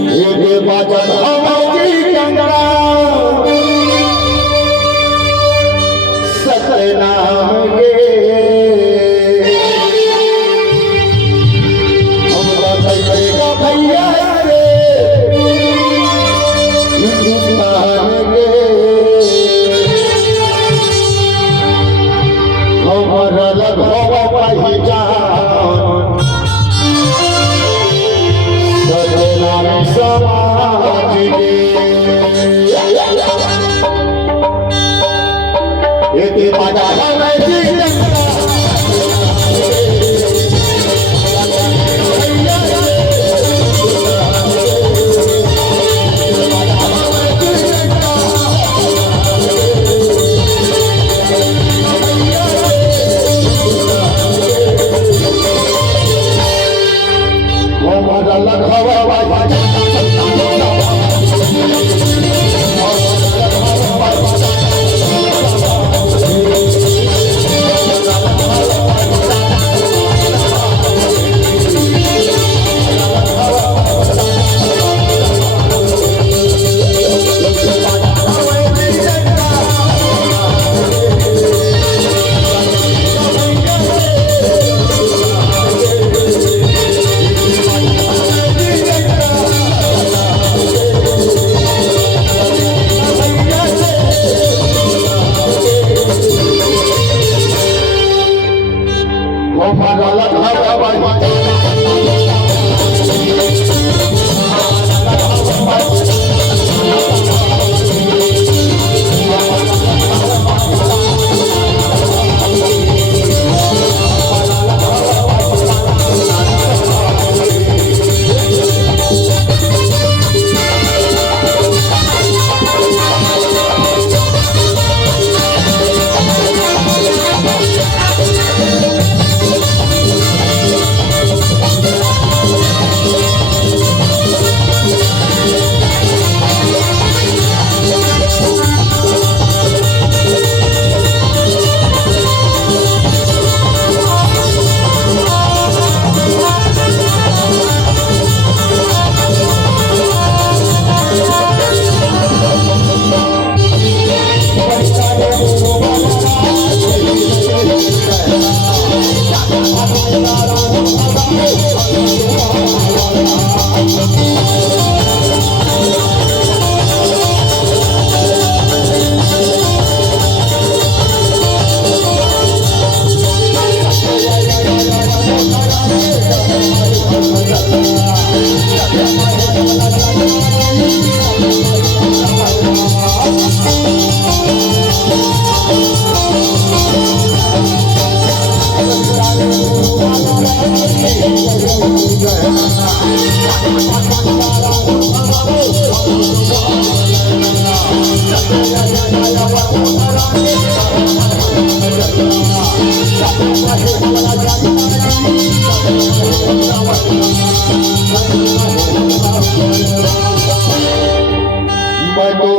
ये बाजन हमारी कंगना सतनाम के हम बताइएगा भैया रे हिंदुस्तान के हमारा लगवा पहचान सतनाम समाज के ये बाजा हमारी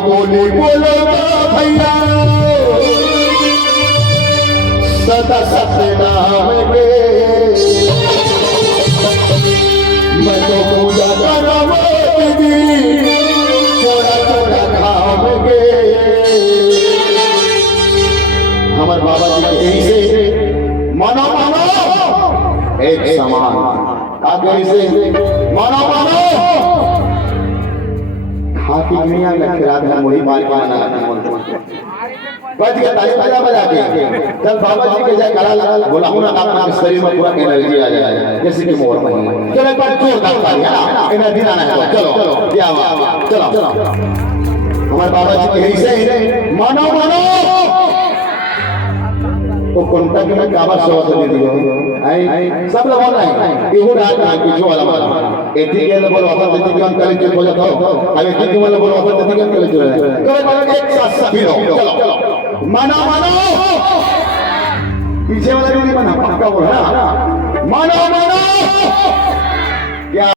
बोली बोलो भैया सदा सतनाम के मैं तो पूजा करम चोरा चोरा खाम के हमारे बाबा जी के ऐसे मानो मानो एक समान आगे से मानो मानो हाथी दुनिया में खिला था मुड़ी मार के आना बच गया ताली बजा बजा के जब बाबा जी के जाए गला लगा बोला हूं ना आपके शरीर में पूरा एनर्जी आ जाए जैसे कि मोर में चलो एक बार जोर दाव ताली है ना एनर्जी आना है चलो क्या हुआ चलो हमारे बाबा जी के ऐसे मानो मानो तो कोणता की मैं काबा शोध दे दियो आई सब लोग ऑनलाइन ये हो रहा है पीछे वाला एथी के बोलो अपन देती के अंकल चल हो जाता अब एथी के वाला बोलो अपन देती के अंकल चल रहा है तो एक साथ सभी लोग चलो मानो मानो पीछे वाला भी नहीं बना पक्का बोल ना मानो मानो